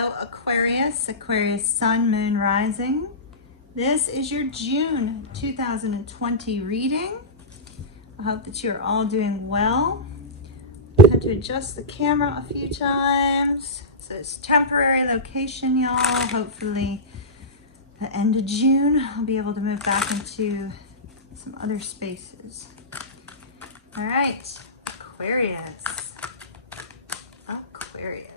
Hello Aquarius, Aquarius Sun, Moon, Rising. This is your June 2020 reading. I hope that you're all doing well. I had to adjust the camera a few times. So it's temporary location, y'all. Hopefully the end of June, I'll be able to move back into some other spaces. All right, Aquarius. Aquarius.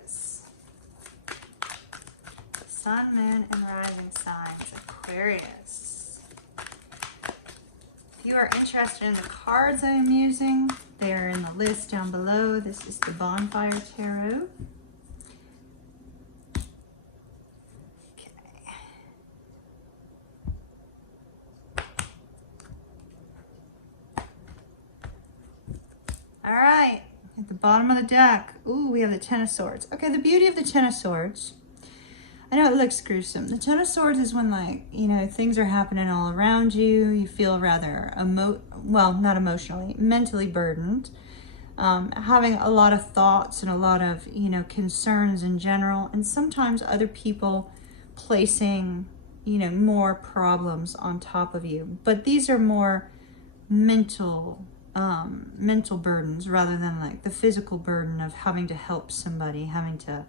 Sun, Moon, and Rising signs. Aquarius. If you are interested in the cards I am using, they are in the list down below. This is the Bonfire Tarot. Okay. All right, at the bottom of the deck, ooh, we have the Ten of Swords. Okay, the beauty of the Ten of Swords, I know it looks gruesome. The Ten of Swords is when, like, you know, things are happening all around you. You feel rather, not emotionally, mentally burdened. Having a lot of thoughts and a lot of, you know, concerns in general. And sometimes other people placing, you know, more problems on top of you. But these are more mental burdens rather than like the physical burden of having to help somebody, having to,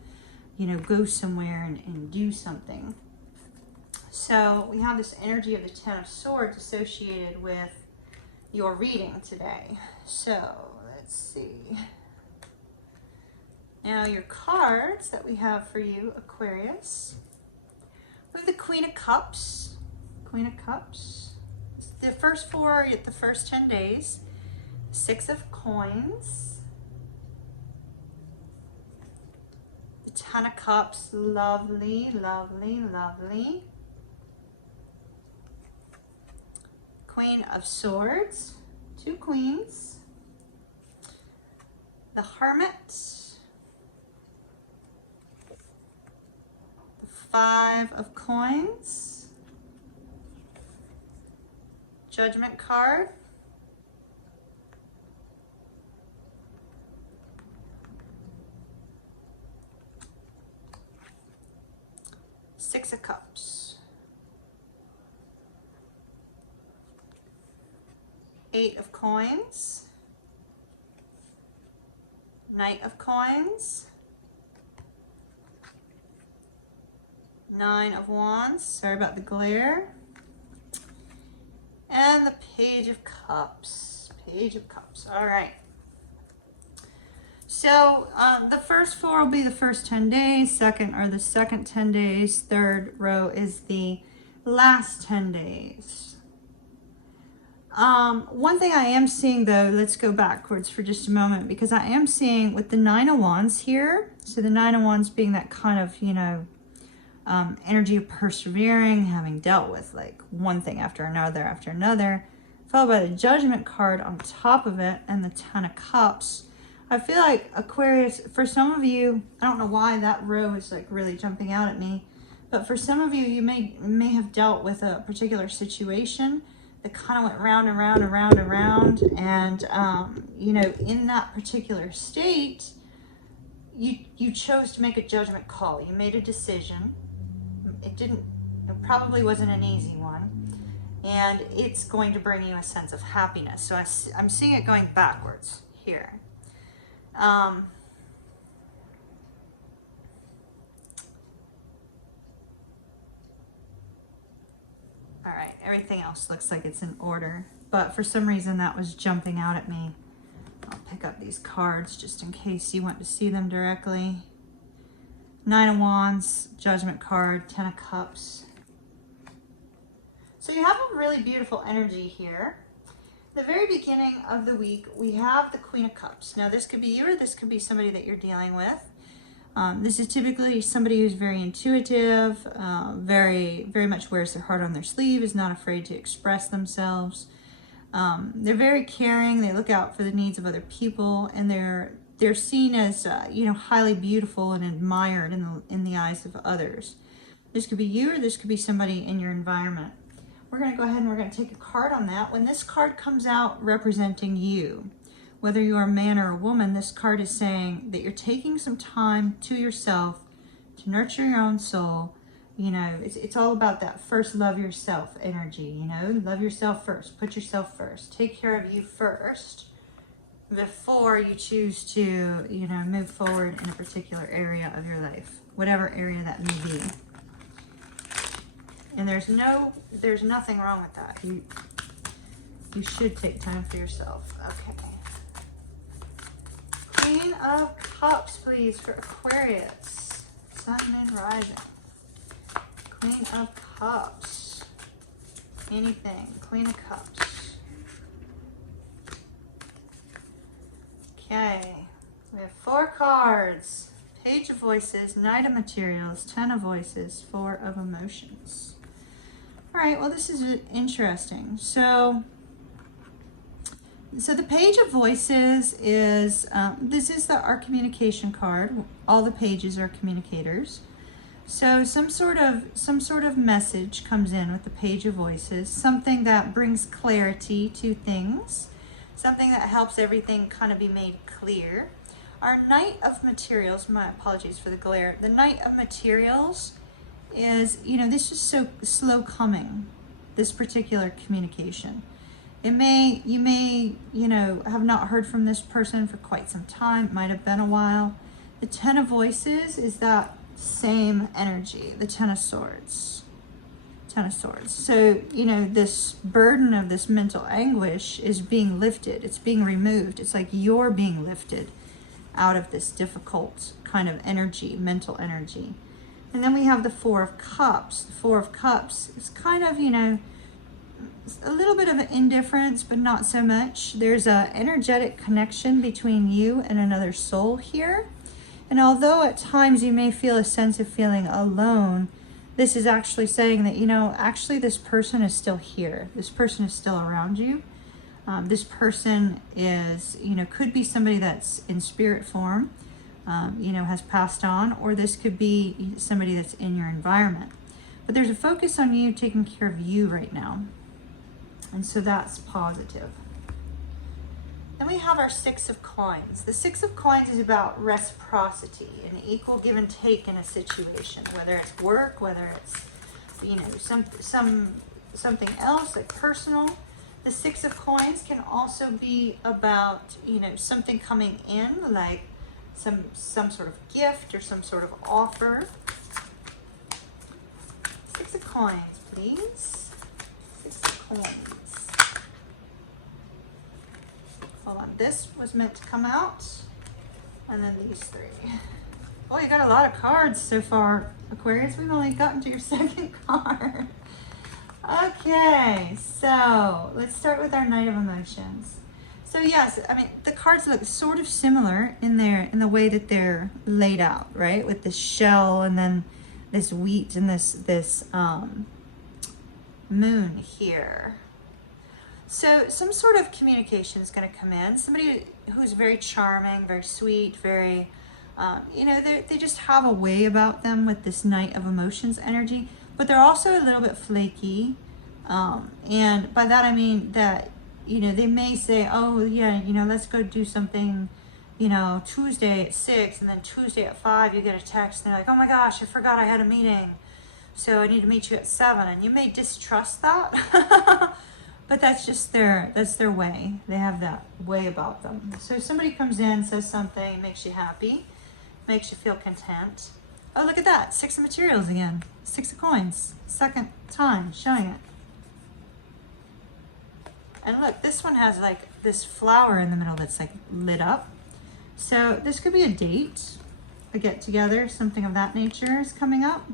you know, go somewhere and do something. So we have this energy of the Ten of Swords associated with your reading today. So let's see. Now your cards that we have for you, Aquarius. We have the Queen of Cups. Queen of Cups. The first four are at the first 10 days. Six of Coins. Ten of Cups, lovely, lovely, lovely. Queen of Swords, two queens. The Hermit. The Five of Coins. Judgment card. Six of Cups. Eight of Coins. Knight of Coins. Nine of Wands. Sorry about the glare. And the Page of Cups. Page of Cups. All right. So the first four will be the first 10 days, second are the second 10 days, third row is the last 10 days. One thing I am seeing though, let's go backwards for just a moment, because I am seeing with the Nine of Wands here, so the Nine of Wands being that kind of, you know, energy of persevering, having dealt with like one thing after another, followed by the Judgment card on top of it and the Ten of Cups. I feel like Aquarius, for some of you, I don't know why that row is like really jumping out at me, but for some of you, you may have dealt with a particular situation that kind of went round and round and round and round, and you know, in that particular state, you chose to make a judgment call. You made a decision. It probably wasn't an easy one, and it's going to bring you a sense of happiness. So I'm seeing it going backwards here. All right, everything else looks like it's in order, but for some reason that was jumping out at me. I'll pick up these cards just in case you want to see them directly. Nine of Wands, Judgment card, Ten of Cups. So you have a really beautiful energy here. The very beginning of the week, we have the Queen of Cups. Now, this could be you or this could be somebody that you're dealing with. This is typically somebody who's very intuitive, very much wears their heart on their sleeve, is not afraid to express themselves. They're very caring. They look out for the needs of other people, and they're seen as you know, highly beautiful and admired in the eyes of others. This could be you or this could be somebody in your environment. We're going to go ahead and we're going to take a card on that. When this card comes out representing you, whether you're a man or a woman, this card is saying that you're taking some time to yourself to nurture your own soul. You know, it's all about that first love yourself energy, you know, love yourself first, put yourself first, take care of you first before you choose to, you know, move forward in a particular area of your life, whatever area that may be. And there's nothing wrong with that. You should take time for yourself. Okay. Queen of Cups, please, for Aquarius. Sun, Moon, Rising. Queen of Cups. Anything. Queen of Cups. Okay. We have 4 cards. Page of Voices, Knight of Materials, 10 of Voices, 4 of Emotions. All right, well, this is interesting. So the Page of Voices is, this is our communication card. All the pages are communicators. So some sort of message comes in with the Page of Voices, something that brings clarity to things, something that helps everything kind of be made clear. Our Knight of Materials, my apologies for the glare. The Knight of Materials is, you know, this is so slow coming, this particular communication. You may, you know, have not heard from this person for quite some time. It might have been a while. The 10 of Voices is that same energy, the 10 of Swords. 10 of Swords. So, you know, this burden of this mental anguish is being lifted. It's being removed. It's like you're being lifted out of this difficult kind of energy, mental energy. And then we have the 4 of Cups. The 4 of Cups is kind of, you know, a little bit of an indifference, but not so much. There's a energetic connection between you and another soul here. And although at times you may feel a sense of feeling alone, this is actually saying that, you know, actually this person is still here. This person is still around you. This person is, you know, could be somebody that's in spirit form, you know, has passed on, or this could be somebody that's in your environment. But there's a focus on you taking care of you right now. And so that's positive. Then we have our 6 of Coins. The 6 of Coins is about reciprocity, an equal give and take in a situation, whether it's work, whether it's, you know, something else like personal. The 6 of Coins can also be about, you know, something coming in, like some sort of gift or some sort of offer. 6 of Coins, please. 6 of Coins. Hold on, this was meant to come out, and then these 3. Oh, you got a lot of cards so far, Aquarius. We've only gotten to your 2nd card. Okay, so let's start with our Knight of Emotions. So yes, I mean, the cards look sort of similar in the way that they're laid out, right? With this shell and then this wheat and this moon here. So some sort of communication is going to come in. Somebody who's very charming, very sweet, very, you know, they just have a way about them with this Knight of Emotions energy, but they're also a little bit flaky. And by that I mean that, you know, they may say, oh yeah, you know, let's go do something, you know, Tuesday at 6, and then Tuesday at 5 you get a text and they're like, oh my gosh, I forgot I had a meeting, so I need to meet you at 7. And you may distrust that. But that's just that's their way. They have that way about them. So somebody comes in, says something, makes you happy, makes you feel content. Oh, look at that. 6 of Materials again. 6 of Coins. 2nd time showing it. And look, this one has like this flower in the middle that's like lit up. So this could be a date, a get together, something of that nature is coming up.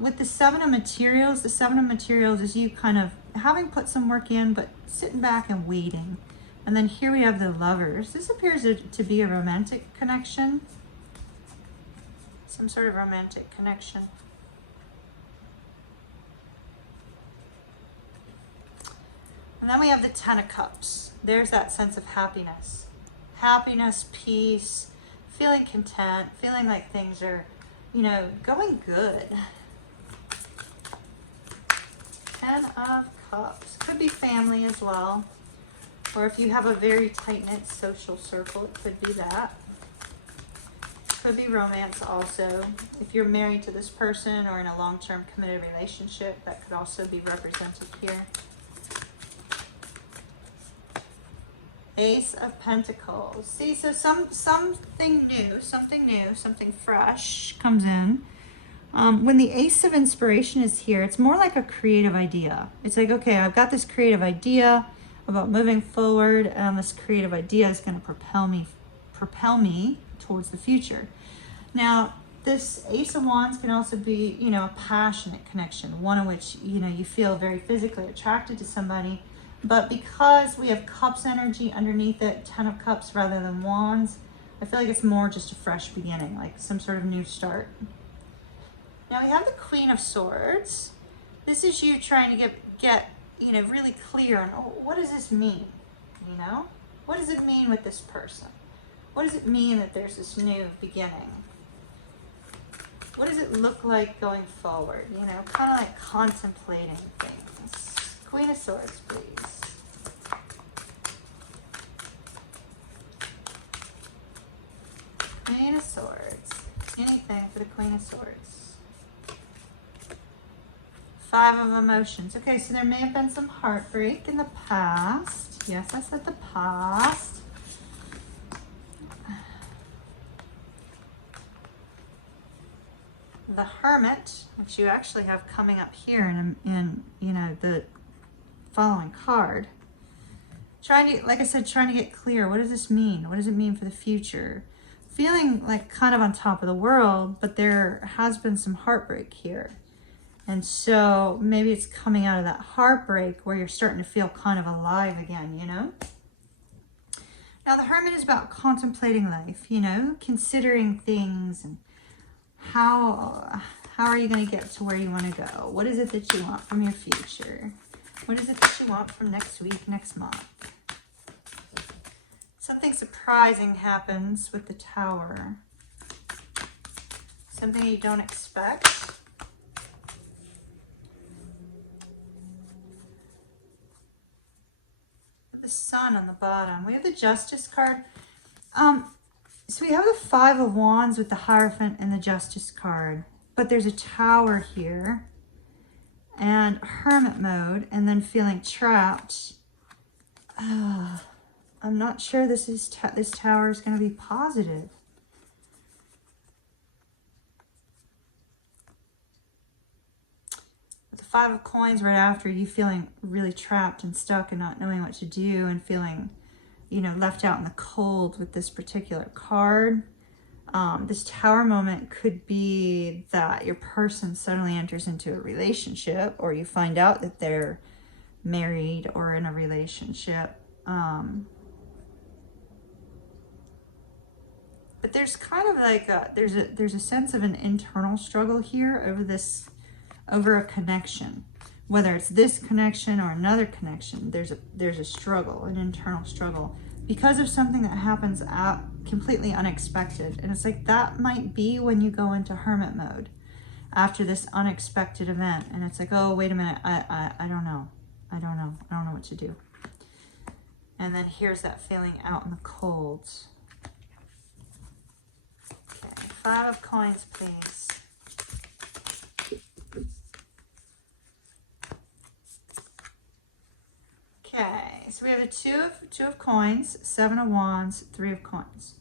With the 7 of Materials, the 7 of Materials is you kind of having put some work in, but sitting back and waiting. And then here we have the Lovers. This appears to be a romantic connection. Some sort of romantic connection. And then we have the 10 of Cups. There's that sense of happiness. Happiness, peace, feeling content, feeling like things are, you know, going good. 10 of Cups. Could be family as well. Or if you have a very tight-knit social circle, it could be that. could be romance also. If you're married to this person or in a long-term committed relationship, that could also be represented here. Ace of Pentacles. See, so something new, something fresh comes in. When the Ace of Inspiration is here, it's more like a creative idea. It's like, okay, I've got this creative idea about moving forward, and this creative idea is going to propel me towards the future. Now, this Ace of Wands can also be, you know, a passionate connection, one in which, you know, you feel very physically attracted to somebody. But because we have Cups energy underneath it, 10 of Cups rather than Wands, I feel like it's more just a fresh beginning, like some sort of new start. Now we have the Queen of Swords. This is you trying to get you know, really clear on, oh, what does this mean? You know, what does it mean with this person? What does it mean that there's this new beginning? What does it look like going forward? You know, kind of like contemplating things. Queen of Swords, please. Queen of Swords. Anything for the Queen of Swords. Five of Emotions. Okay, so there may have been some heartbreak in the past. Yes, I said the past. The Hermit, which you actually have coming up here in you know, the following card. Trying to, like I said, trying to get clear. What does this mean? What does it mean for the future? Feeling like kind of on top of the world, but there has been some heartbreak here. And so maybe it's coming out of that heartbreak where you're starting to feel kind of alive again, you know? Now the Hermit is about contemplating life, you know, considering things and how are you going to get to where you want to go? What is it that you want from your future? What is it that you want from next week, next month? Something surprising happens with the Tower. Something you don't expect. The Sun on the bottom. We have the Justice card. So we have the Five of Wands with the Hierophant and the Justice card. But there's a Tower here. And Hermit mode. And then feeling trapped. I'm not sure this Tower is going to be positive. With the Five of Coins right after, you feeling really trapped and stuck and not knowing what to do and feeling, you know, left out in the cold with this particular card. This Tower moment could be that your person suddenly enters into a relationship, or you find out that they're married or in a relationship. But there's kind of like there's a sense of an internal struggle here over a connection. Whether it's this connection or another connection, there's a struggle, an internal struggle, because of something that happens out completely unexpected. And it's like that might be when you go into Hermit mode after this unexpected event. And it's like, oh, wait a minute, I don't know. I don't know what to do. And then here's that feeling out in the cold. Okay, Five of Coins, please. Okay, so we have the two of Coins, Seven of Wands, Three of Coins.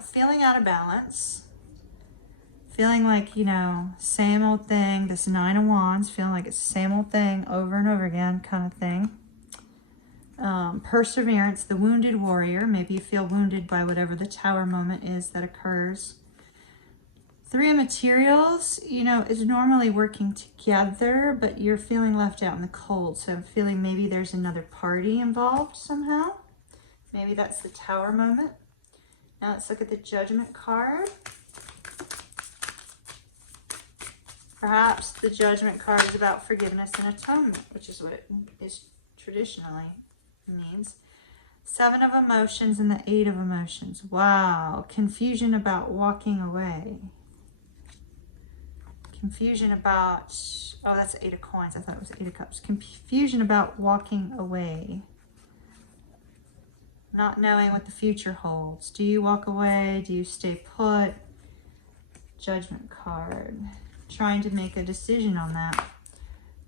Feeling out of balance. Feeling like, you know, same old thing. This Nine of Wands, feeling like it's the same old thing over and over again kind of thing. Perseverance, the Wounded Warrior. Maybe you feel wounded by whatever the Tower moment is that occurs. Three of Materials, you know, is normally working together, but you're feeling left out in the cold. So I'm feeling maybe there's another party involved somehow. Maybe that's the Tower moment. Now let's look at the Judgment card. Perhaps the Judgment card is about forgiveness and atonement, which is what it is traditionally means. Seven of Emotions and the Eight of Emotions. Wow. Confusion about walking away. Confusion about, oh, that's Eight of Coins. I thought it was Eight of Cups. Confusion about walking away. not knowing what the future holds. Do you walk away? Do you stay put? Judgment card. Trying to make a decision on that.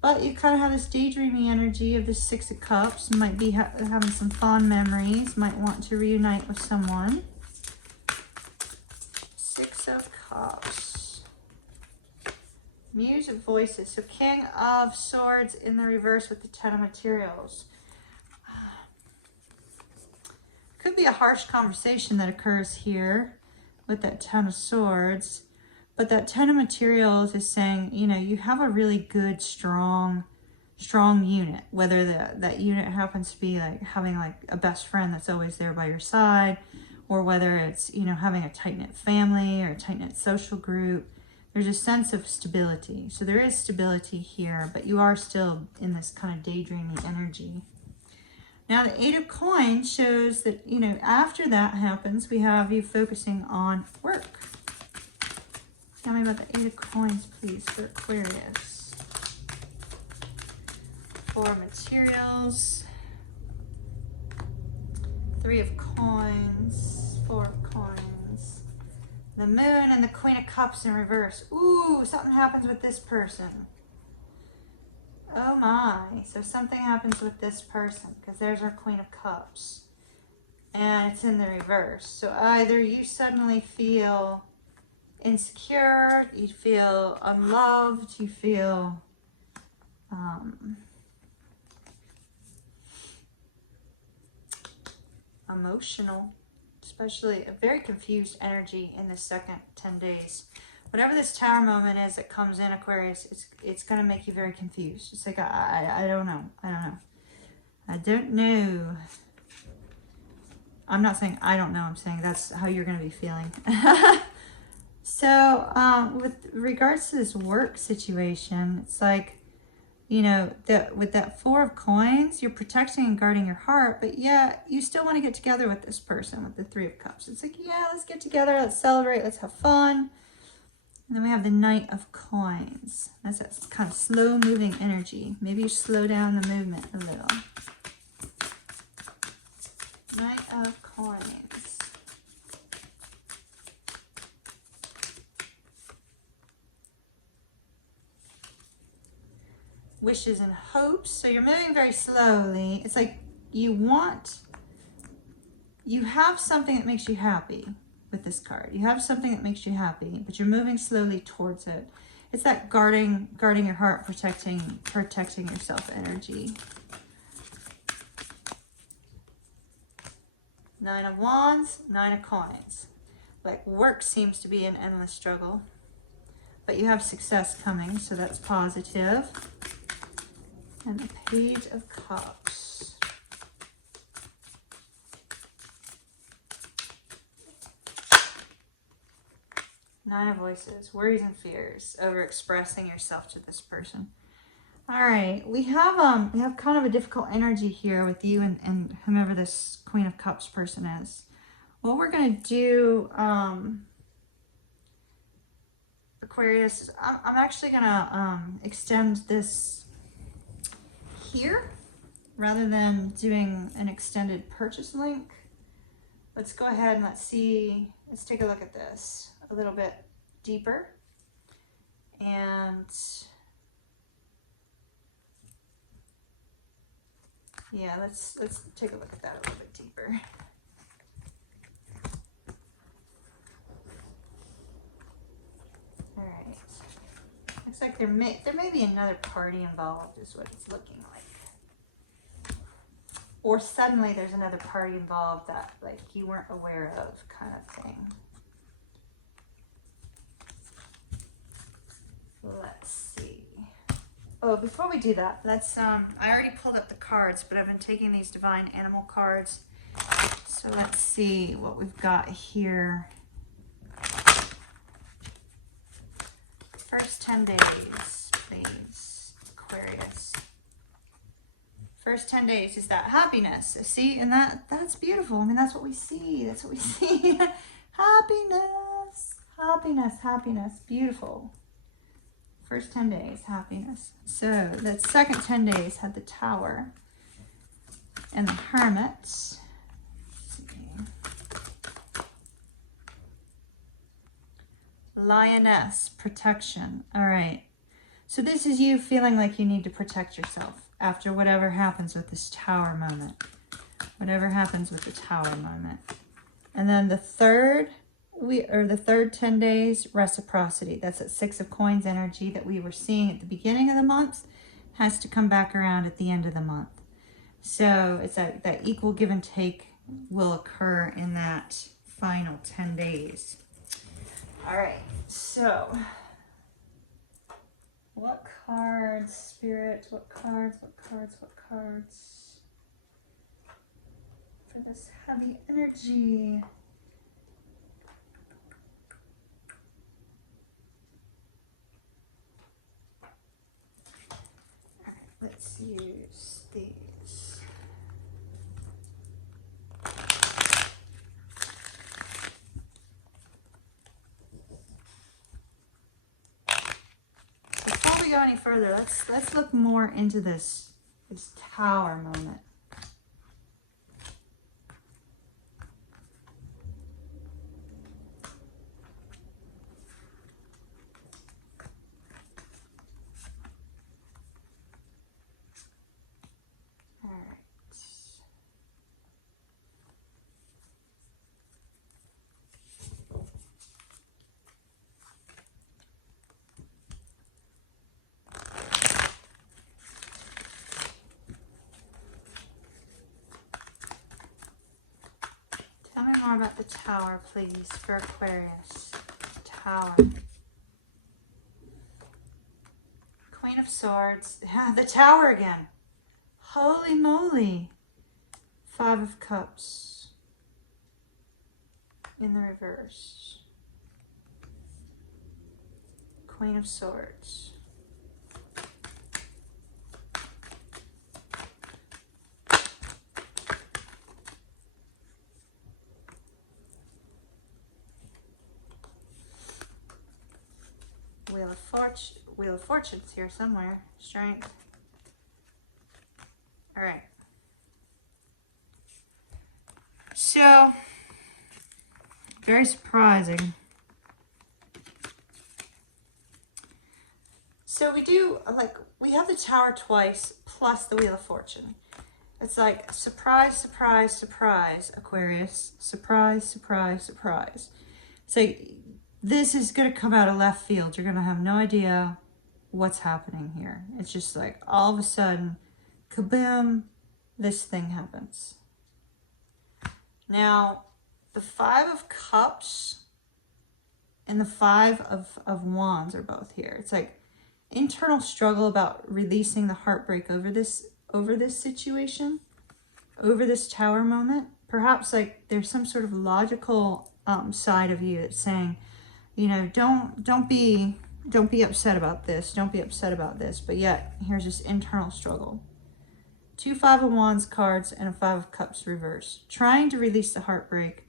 But you kind of have this daydreaming energy of the Six of Cups. Might be having some fond memories. Might want to reunite with someone. Six of Cups. Muse of Voices. So King of Swords in the reverse with the Ten of Materials. Could be a harsh conversation that occurs here with that Ten of Swords. But that Ten of Materials is saying, you know, you have a really good, strong unit. Whether that unit happens to be like having like a best friend that's always there by your side, or whether it's, you know, having a tight-knit family or a tight-knit social group. There's a sense of stability. So there is stability here, but you are still in this kind of daydreaming energy. Now the Eight of Coins shows that, you know, after that happens, we have you focusing on work. Tell me about the Eight of Coins, please, for Aquarius. Four of Materials. Three of Coins. Four of Coins. The Moon and the Queen of Cups in reverse. Ooh, something happens with this person. Oh my. So something happens with this person, because there's our Queen of Cups. And it's in the reverse. So either you suddenly feel insecure, you feel unloved, you feel emotional, especially a very confused energy in the second 10 days. Whatever this Tower moment is that comes in, Aquarius, it's going to make you very confused. It's like, I don't know. I don't know. I'm not saying I don't know. I'm saying that's how you're going to be feeling. So with regards to this work situation, it's like, you know, that with that Four of Coins, you're protecting and guarding your heart, but yeah, you still want to get together with this person with the Three of Cups. It's like, yeah, let's get together, let's celebrate, let's have fun. And then we have the Knight of Coins. That's that kind of slow moving energy. Maybe you slow down the movement a little. Knight of Coins. Wishes and hopes. So you're moving very slowly. It's like you have something that makes you happy with this card. You have something that makes you happy, but you're moving slowly towards it. It's that guarding your heart, protecting yourself energy. Nine of Wands, Nine of Coins. Like work seems to be an endless struggle, but you have success coming, so that's positive. And the Page of Cups. Nine of Voices, worries and fears, over expressing yourself to this person. All right, we have kind of a difficult energy here with you and whomever this Queen of Cups person is. What we're gonna do, Aquarius, I'm actually gonna extend this here rather than doing an extended purchase link. Let's go ahead and let's take a look at this a little bit deeper. And yeah, let's take a look at that a little bit deeper. All right. Looks like there may be another party involved, is what it's looking like. Or suddenly there's another party involved that like you weren't aware of, kind of thing. Let's see. Oh, before we do that, let's I already pulled up the cards, but I've been taking these divine animal cards. So let's see what we've got here. First 10 days, please, Aquarius. First 10 days is that happiness. See, and that's beautiful. I mean, that's what we see. That's what we see. Happiness, happiness, happiness. Beautiful. First 10 days, happiness. So that second 10 days had the Tower and the Hermit. Lioness, protection. All right. So this is you feeling like you need to protect yourself after whatever happens with this Tower moment. Whatever happens with the Tower moment. And then the third 10 days, reciprocity. That's that 6 of Coins energy that we were seeing at the beginning of the month has to come back around at the end of the month. So it's that equal give and take will occur in that final 10 days. All right, so what cards, Spirit, what cards for this heavy energy? All right, let's use these. Before we go any further, let's look more into this Tower moment. All right. Tell me more about the Tower, please, for Aquarius. Tower. Queen of Swords. The Tower again. Holy moly. 5 of Cups. In the reverse. Queen of Swords. Wheel of Fortune's here somewhere. Strength. All right. So, very surprising. So we have the Tower twice plus the Wheel of Fortune. It's like surprise, surprise, surprise, Aquarius. Surprise, surprise, surprise. So this is going to come out of left field. You're going to have no idea what's happening here. It's just like all of a sudden, kaboom, this thing happens. Now, the 5 of Cups and the 5 of Wands are both here. It's like internal struggle about releasing the heartbreak over this situation, over this Tower moment. Perhaps like there's some sort of logical side of you that's saying, you know, don't be upset about this. Don't be upset about this. But yet, here's this internal struggle. 2 5 of Wands cards and a 5 of Cups reversed. Trying to release the heartbreak,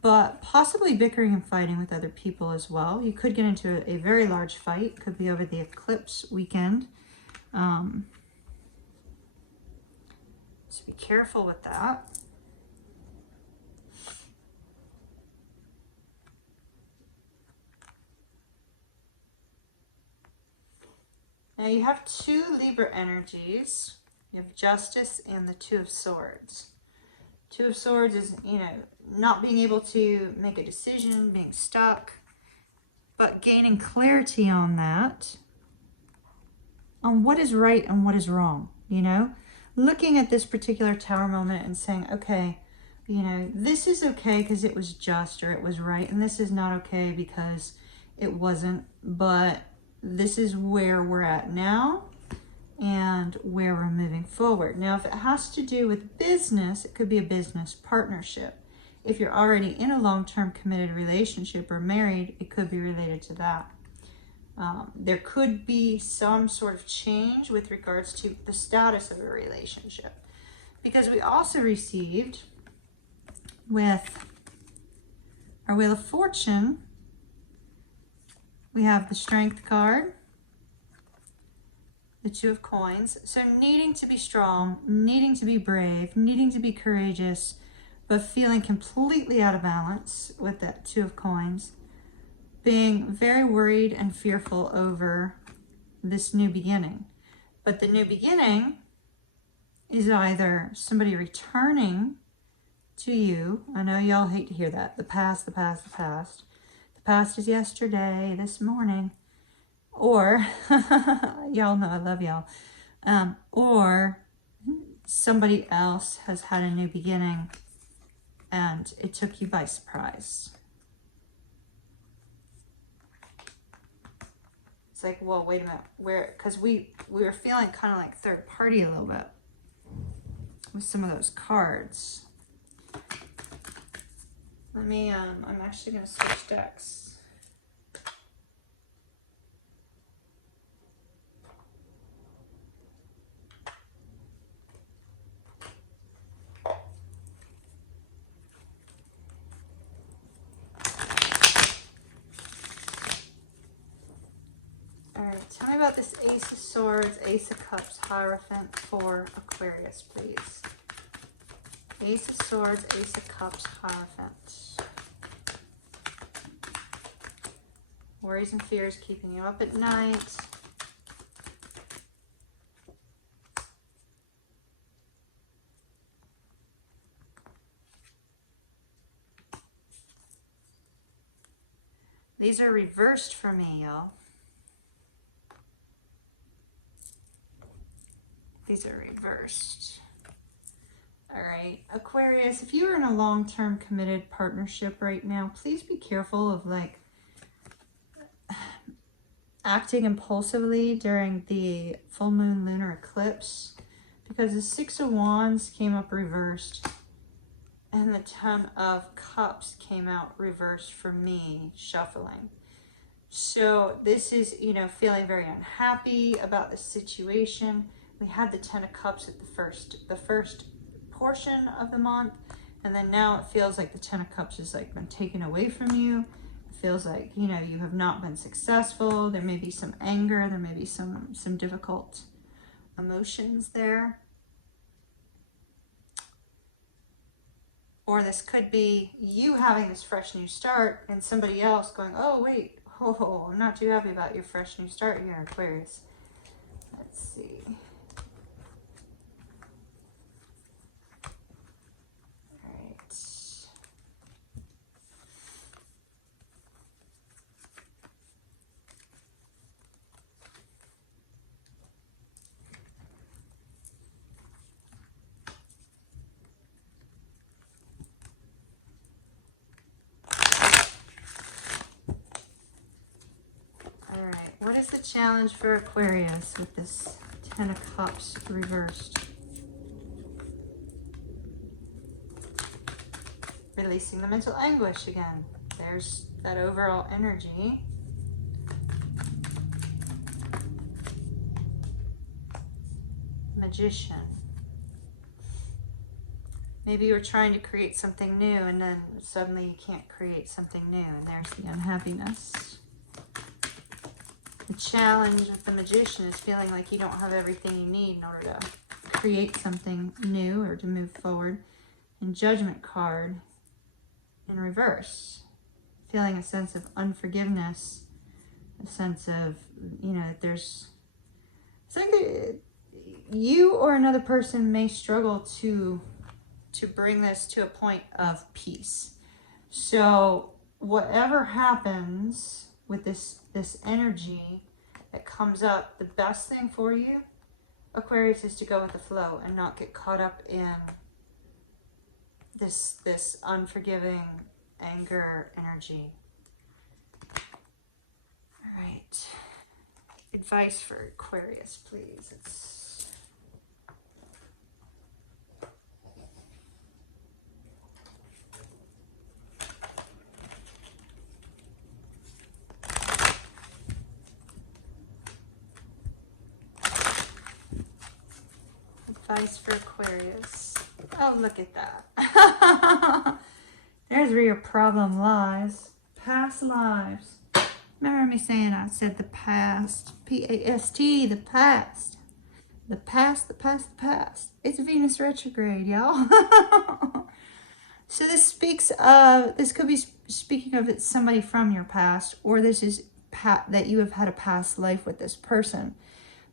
but possibly bickering and fighting with other people as well. You could get into a very large fight. Could be over the eclipse weekend. So be careful with that. Now you have 2 Libra energies. You have Justice and the 2 of Swords. 2 of Swords is, you know, not being able to make a decision, being stuck, but gaining clarity on that, on what is right and what is wrong, you know? Looking at this particular Tower moment and saying, okay, you know, this is okay because it was just or it was right, and this is not okay because it wasn't, but this is where we're at now and where we're moving forward. Now, if it has to do with business, it could be a business partnership. If you're already in a long-term committed relationship or married, it could be related to that. There could be some sort of change with regards to the status of a relationship. Because we also received, with our Wheel of Fortune, we have the Strength card, the 2 of Coins. So needing to be strong, needing to be brave, needing to be courageous, but feeling completely out of balance with that 2 of Coins. being very worried and fearful over this new beginning. But the new beginning is either somebody returning to you. I know y'all hate to hear that. The past, the past, the past. The past is yesterday, this morning. Or, y'all know I love y'all. Or somebody else has had a new beginning and it took you by surprise. It's like, well, wait a minute. Because we were feeling kind of like third party a little bit with some of those cards. Let me, I'm actually going to switch decks. Tell me about this Ace of Swords, Ace of Cups, Hierophant for Aquarius, please. Ace of Swords, Ace of Cups, Hierophant. Worries and fears keeping you up at night. These are reversed for me, y'all. These are reversed. All right, Aquarius, if you are in a long-term committed partnership right now, please be careful of like acting impulsively during the full moon lunar eclipse, because the Six of Wands came up reversed and the Ten of Cups came out reversed for me, shuffling. So this is, you know, feeling very unhappy about the situation. We had the Ten of Cups at the first portion of the month, and then now it feels like the Ten of Cups has like been taken away from you. It feels like, you know, you have not been successful. There may be some anger, there may be some difficult emotions there. Or this could be you having this fresh new start and somebody else going, oh wait, oh, I'm not too happy about your fresh new start here, Aquarius. Let's see. What is the challenge for Aquarius with this Ten of Cups reversed? Releasing the mental anguish again. There's that overall energy. Magician. Maybe you were trying to create something new and then suddenly you can't create something new, and there's the unhappiness. The challenge of the Magician is feeling like you don't have everything you need in order to create something new or to move forward. And Judgment card in reverse. Feeling a sense of unforgiveness, a sense of, you know, it's like you or another person may struggle to bring this to a point of peace. So whatever happens with this energy that comes up, the best thing for you, Aquarius, is to go with the flow and not get caught up in this unforgiving anger energy. All right. Advice for Aquarius, please. Advice for Aquarius. Oh, look at that. There's where your problem lies. Past lives. Remember me saying I said the past. P-A-S-T, the past. The past, the past, the past. It's Venus retrograde, y'all. So this speaks of, this could be speaking of it's somebody from your past, or this is that you have had a past life with this person.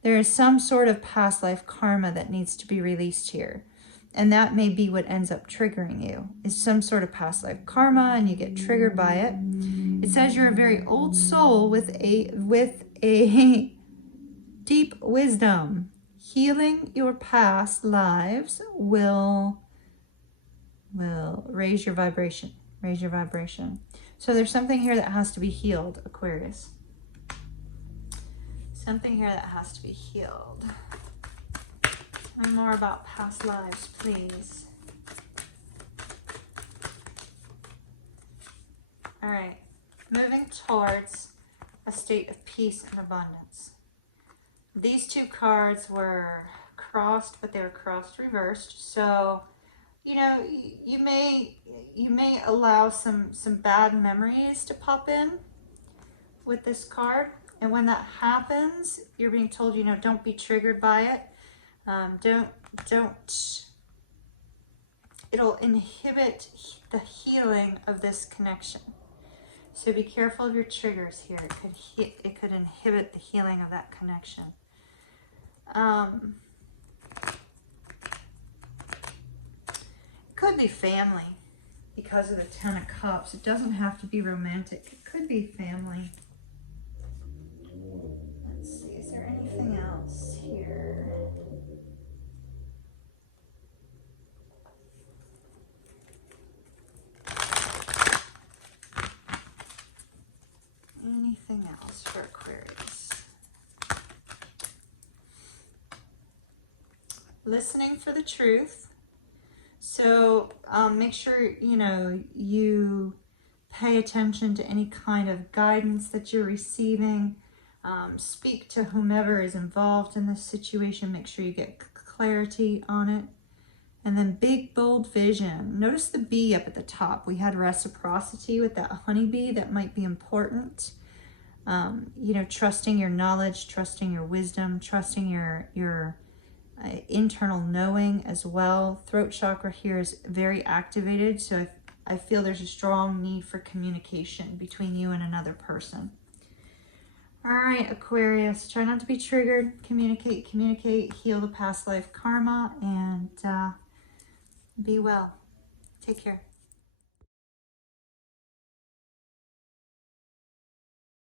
There is some sort of past life karma that needs to be released here. And that may be what ends up triggering you, is some sort of past life karma, and you get triggered by it. It says you're a very old soul with a deep wisdom. Healing your past lives will raise your vibration. Raise your vibration. So there's something here that has to be healed, Aquarius. Something here that has to be healed. Tell me more about past lives, please. All right. Moving towards a state of peace and abundance. These two cards were crossed, but they were crossed reversed. So, you know, you may allow some bad memories to pop in with this card. And when that happens, you're being told, you know, don't be triggered by it. It'll inhibit the healing of this connection. So be careful of your triggers here. It could inhibit the healing of that connection. Could be family because of the Ten of Cups. It doesn't have to be romantic. It could be family. Let's see, is there anything else here? Anything else for Aquarius? Listening for the truth. So make sure, you know, you pay attention to any kind of guidance that you're receiving. Speak to whomever is involved in this situation. Make sure you get clarity on it. And then big, bold vision. Notice the bee up at the top. We had reciprocity with that honeybee. That might be important. You know, trusting your knowledge, trusting your wisdom, trusting your internal knowing as well. Throat chakra here is very activated. So I feel there's a strong need for communication between you and another person. All right, Aquarius, try not to be triggered. Communicate, heal the past life karma, and be well. Take care.